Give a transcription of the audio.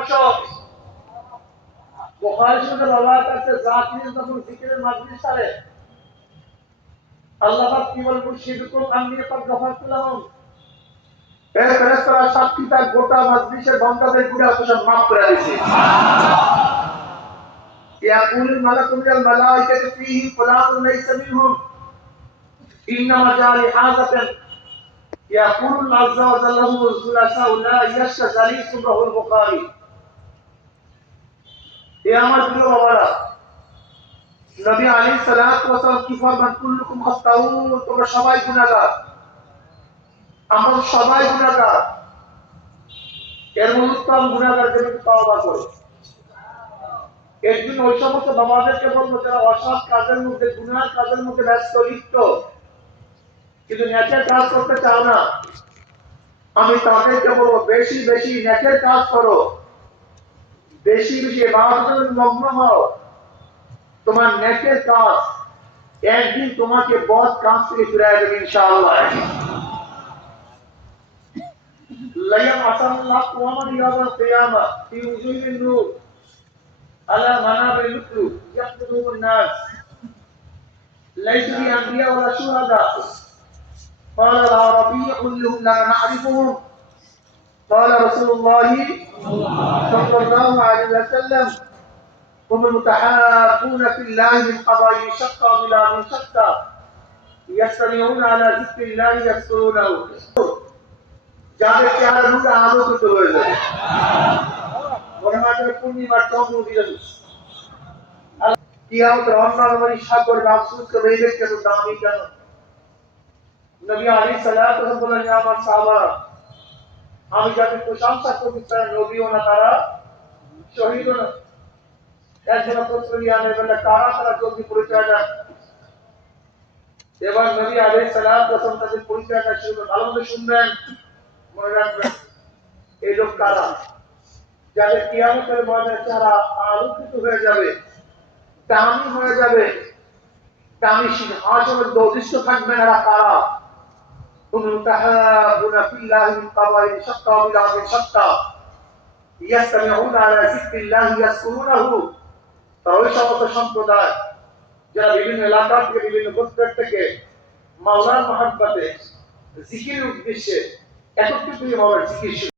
বসো। বুখারী শরীফে বলা আছে জাকিরিন যখন জিকিরের মাজলিস করে আল্লাহ পাক কি বলেন মুশরিকুম আন্নী পাক গফারতু লাহুম। এই ফেরেশতারা সাক্ষী তার গোটা মাজলিসের বান্দাদের গুনাহ সব মাফ করে দিয়েছে। ইয়াকুলুল মালাকু মিনাল মালাইকাতি ফীহি ফুলানুন লাইসা মিনহুম ইন্নামা জাআ লিহাযাতান ইয়াকুলু আযযা ওয়া জাল্লা হুমুল খুলাসাউ লা ইয়াশকা জালিসুম রাহুল বুখারী। এ আমার প্রিয় বাবারা, নবী আলাইহিস সালাতু ওয়াস সালাম কি ফরমান কুল্লুকুম খাত্তাউন, তোমরা সবাই গুনাহগার, আমরা সবাই গুনাহগার। এর উত্তম গুনাহগারদের তওবা করো। একদিন ওই সমস্ত বাবাদেরকে বলবো যারা অসৎ কাজের মধ্যে গুনাহ কাজের মধ্যে ব্যস্ত লিপ্ত কিন্তু নেকের কাজ করতে চাও না, আমি তাদেরকে বলবো বেশি বেশি নেকের কাজ করো, বেশি বেশি ইবাদতের মগ্ন হও। তোমার নেকের কাজ একদিন তোমাকে বদ কাজ থেকে ফিরিয়ে দেবে ইনশাআল্লাহ। লাইয়া আসাল্লাহ ওয়ামা ইয়াউমাল কিয়ামা ফি উজুহিন নূর আলা মানাবিল লুকলু ইয়াকতুবুন নাস লাইসা বি আনবিয়া ওয়ালা শুহাদা قال العربي كلهم لا نعرفهم قال رسول الله صلى الله عليه وسلم هم المتحابون في الله من قبائل شتى وبلاد شتى يجتمعون على ذكر الله يذكرونه যাদের চেহারা মুখে আলোকিত হয়ে যাবে মনে হয় পূর্ণিমার চন্দ্র দিলেন কিয়ামতের অন্যান্য সাগর আফসোস করে এই ব্যক্তি এত দামি কেন? নবী আলাইহিস সালাতু ওয়াস সালাম বলেন আমার সাহাবারা, আমি যাদের প্রশংসা করি তারা নবীও না, তারা শহীদও না। একজন প্রশ্ন নিয়ে আনে বলে কারা তারা জলদি পরিচয় দেন। এবার নবী আলাইহিস সালাতু ওয়াস সালাম তাদের পরিচয়টা শুরু ভালো মতো শুনবেন, মনে রাখবেন এই লোক কারা, যাদের কিয়ামতের ময়দানে তারা আলোকিত হয়ে যাবে, দামি হয়ে যাবে, দামি সিংহাসনের অধিষ্ঠ থাকবেন। এরা কারা? هم المتحابون في الله من قبائل شتى وبلاد شتى يجتمعون على ذكر الله يذكرونه। তারা ওই সমস্ত সম্প্রদায় যারা বিভিন্ন এলাকা থেকে বিভিন্ন গোত্র থেকে মাওলার মহব্বতে জিকিরের উদ্দেশ্যে একত্রিত হয়ে মাওলার জিকির